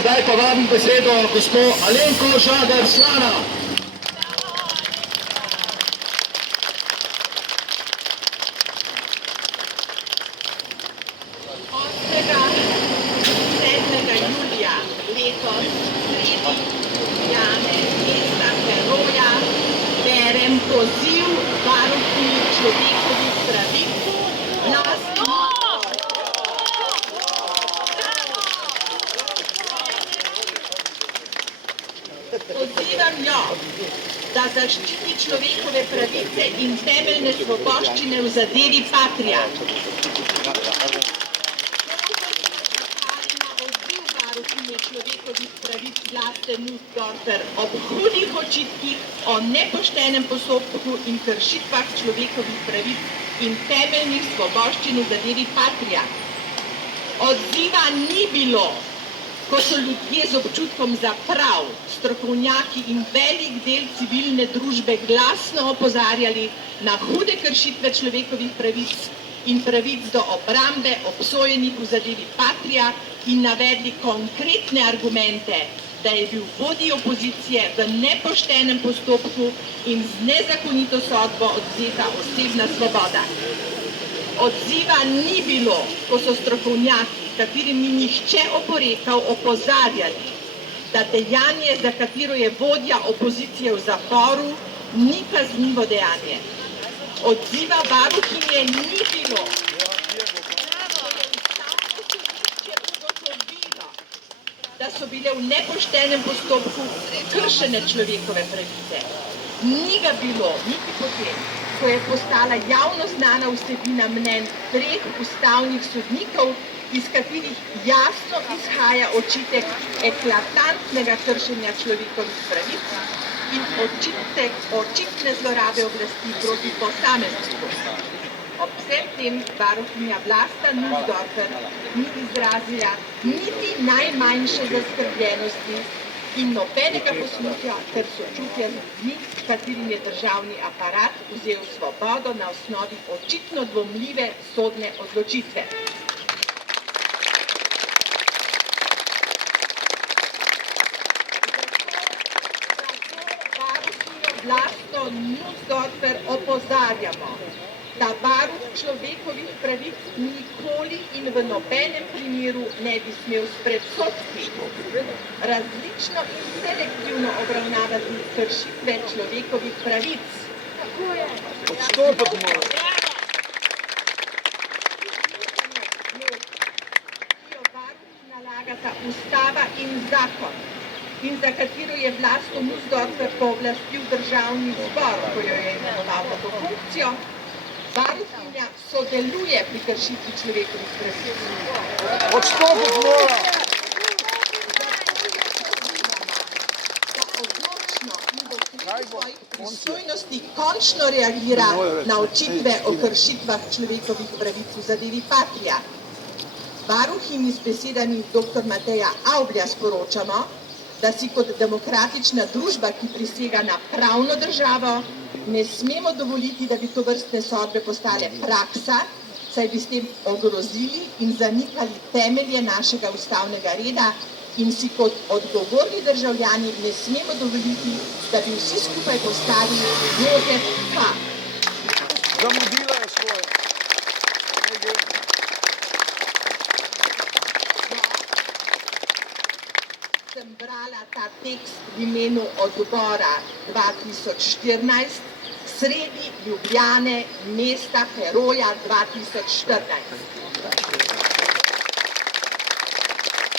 Sedaj pa vabim besedo gospo Alenko Žagar Slana. Julija letos sredi Ljubljane, mesta heroja, berem poziv varuhinji človekovih pravic Pozivam jo, da zaščiti človekove pravice in temeljne svoboščine v zadevi Patria. Človekovih pravic Vlaste Nussdorfer ob hudih očitkih o nepoštenem postopku in kršitvah človekovih pravic in temeljnih svoboščin v zadevi Patria. Odziva ni bilo, ko so ljudje z občutkom za prav, strokovnjaki in velik del civilne družbe glasno opozarjali na hude kršitve človekovih pravic in pravic do obrambe obsojenih v zadevi Patria in navedli konkretne argumente, da je bil vodji opozicije v nepoštenem postopku in z nezakonito sodbo odvzeta osebna svoboda. Odziva ni bilo, ko so strokovnjaki, katerim ni nihče oporekal, opozarjali, da dejanje, za katero je vodja opozicije v zaporu, ni kaznivo dejanje. Odziva varuhinje ni bilo. Da so bile v nepoštenem postopku kršene človekove pravice. Ni ga bilo, niti potem, ko je postala javno znana vsebina mnenj 3 ustavnih sodnikov, iz katerih jasno izhaja očitek eklatantnega kršenja človekovih pravic in očitne zlorabe oblasti proti posamezniku. Ob vsem tem varuhinja Vlasta Nussdorfer ni izrazila niti najmanjše zaskrbljenosti in nobenega posluha ter sočutja z ljudmi, katerim je državni aparat vzel svobodo na osnovi očitno dvomljive sodne odločitve. Vlasto Nussdorfer opozarjamo, da varuh človekovih pravic nikoli in v nobenem primeru ne bi smel s predsodki različno in selektivno obravnavati kršitve človekovih pravic. Odstopiti mora. Ki jo varuhi nalagata ustava in zakon, in za katero je Vlasto Nussdorfer pooblastil državni zbor, ko jo je imenoval na to funkcijo, varuhinja sodeluje pri kršitvi človekovih pravic. Odstopiti mora. Da odločno in v okviru svojih pristojnosti končno reagira na očitve o kršitvah človekovih pravic v zadevi Patria. Varuhinji s besedami dr. Mateja Avblja sporočamo, da si kot demokratična družba, ki prisega na pravno državo, ne smemo dovoliti, da bi tovrstne sodbe postale praksa, saj bi s tem ogrozili in zanikali temelje našega ustavnega reda in si kot odgovorni državljani ne smemo dovoliti, da bi vsi skupaj postali Jozef K. Zamudila je svoje. Sem brala ta tekst v imenu odbora 2014, sredi Ljubljane, mesta heroja 2014.